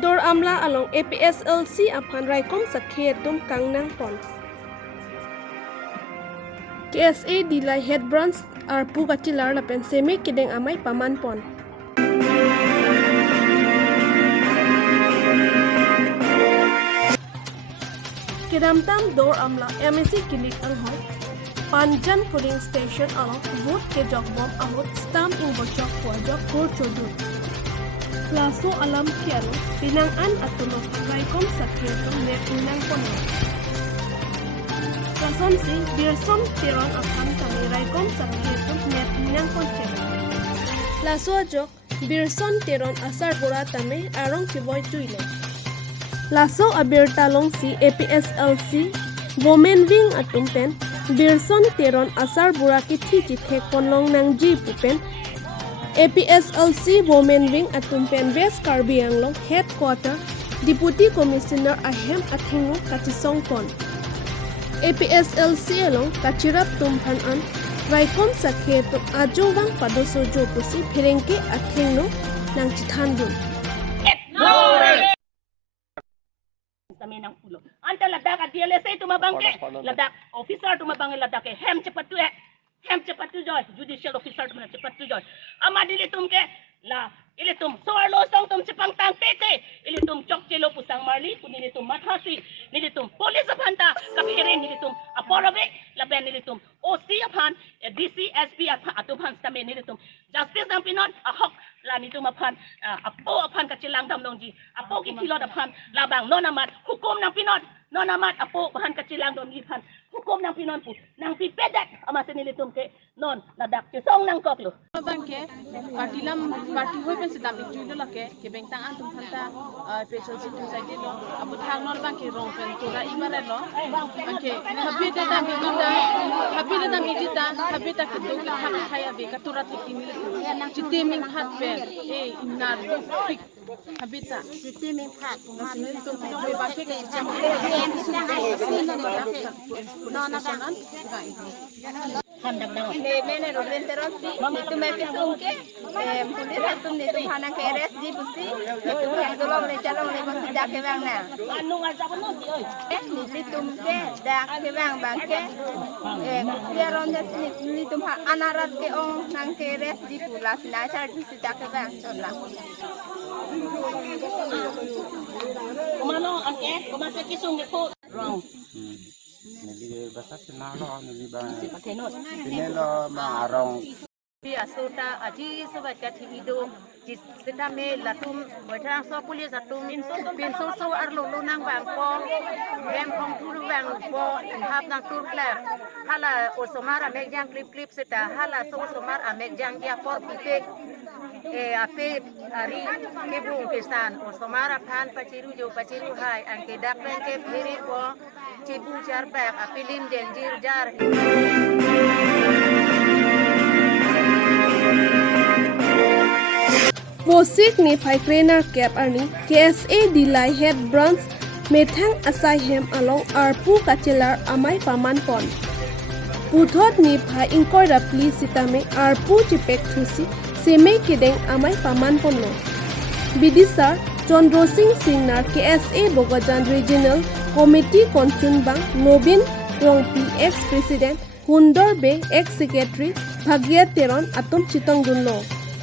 Dor Amla along APHLC aphan raikom sakhe tum kangnang pon. KSA Dilai Head Branch arpu kachilar lapen semi kideng amai paman pon. Kiramtam Dor Amla MSC Kilik Anghoi Panjan Polling Station along vote ke Jogbom ahot stamp in bojok wajok kur chodut. Plaso alam kialo pinangan atulok raikom sakhe tum net pinang pono. Plason si Birson Tiron aphan kami raikom sakhe tum net pinang ponche. Plaso jok Birson Tiron asar bura tame arong kiboy tuile. Laso abir talong si APHLC Women Wing atumpen Birson Teron asar buraki thi thek ponlong nang ji pupen APHLC Women Wing atumpen West Karbi Anglong Headquarter Deputy Commissioner Ahem Athingu Katisong Pon APHLC along Kachirap Tumphan an Raikom sakhe to ajowang padoso jo pusi phirengke athengno nang chithandun kami ng ulo. Anta ladak at DLSA tumabangke, ladak officer tumabangke ladak ke hem cepat tu joy, judicial officer tumana cepat tu joy. Ama dilitum ke la ilitum soar losong tum cepang tang tete, ilitum chok chelo pusang marli, kunilitum mathasi, nilitum police abhanta, kapire nilitum aporobe, laben nilitum OC aphan, DC SP atuphan stame nilitum justice ng pinot ahok la nitum aphan apo aphan kachilang damdongji apo kitilot aphan labang nonamat hukum ng pinot nonamat apo bahan kachilang dong giphan hukum ng pinot pu nang pipedat ama senilitum ke non ladak song nang koklo bangke partilam parti hoi pen sidam ijulo lake ke bengtang antum phanta special situ side lo abu thang nor bangke rong pen tura imare lo bangke habita dam idita habita kedu hak khaya be katura tikini chiteming phat pen inar fik habita chiteming phat ngasin tum pino be bangke ke jam no na kanan मैंने रोबलेन तेरन तो मैं किस उनके पुलिस तुम ने तो खाना के रेस दी पुसी तो हम तो लोग ने चलो ने बस जाके वांगना नी तुम के जाके वांग के तेरन जैसे नी तुम अनारत के ओ नंग के रेस दी पुला सिना चार पुसी जाके वांग चला kumano ake kumase kisung ko wrong Nili basa sinalo nili ba sinelo maarong Biasota aji sobat kati ido kita me latum berang so pulis atum pinso so arlo lunang bangko rem kong turu bangko hap nang tur klep hala osomar amejang klip seta hala so osomar amejang dia por pitek ape ari kebrung kesan osomar Phan paciru hai angke daklen ke phiri ko cibu jar bak apilim denjir jar Posik ni phai trainer cap ani KSA Dilai Head Branch Methang asai hem along arpu kachelar amai paman pon Puthot ni phai inkoi rapli sitame arpu chipek thusi seme kideng amai paman ponno Bidisar Chandra Singh nar KSA Bogajan Regional Committee Konchun Bang Nobin Rongpi ex President Hundor Be ex Secretary Bhagya Teron atom chitong dunlo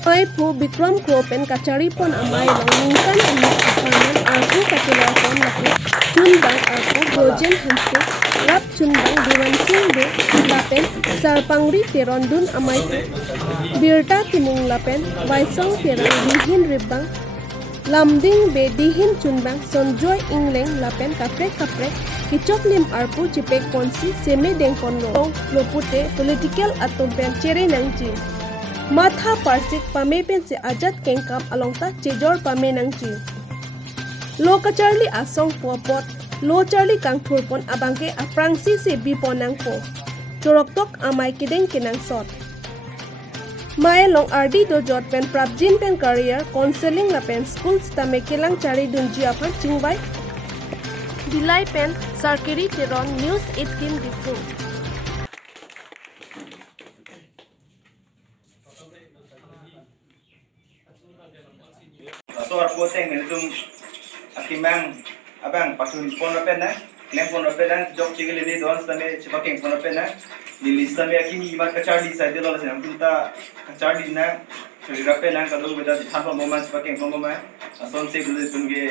Paipu Bikram Kropen Kachari pon amai long ningkan ini apartment arpu kachilar pon laki chunbang arpu Brojen Hanse Rap chunbang Diwan Singh Be lapen Sarpangri Teron dun amai pu Birta Timung lapen Waisong Teron dihin ribbang Lamding Be dihin chunbang Sonjoy Ingleng lapen kaprek Kichok lim arpu chipek ponsi seme deng ponlo lopute political atompen chere nangchi Matha parsik pame pen se ajat kengkam alongta chejor pame nangchi Lo kacharli asong popot lo charli kangthur pon abangke aprangsi se biponang po choroktok amai kideng kinang sot Mae long RD do jot pen prabjin pen career counseling la pen schools tame kelang chari dunji aphan chingbai Dilai pen Sarkiri Teron News 18 Difu So our posting nilitum kimang abang pasun pon rapen na klem pon rapen na jok chigil le don stame chipaking pon rapen na di lista me akini ibar kachari sa de lola sem kunta kachari na chiri rapen na kalau beda thampa moment chipaking pon mama ason se bulu tunge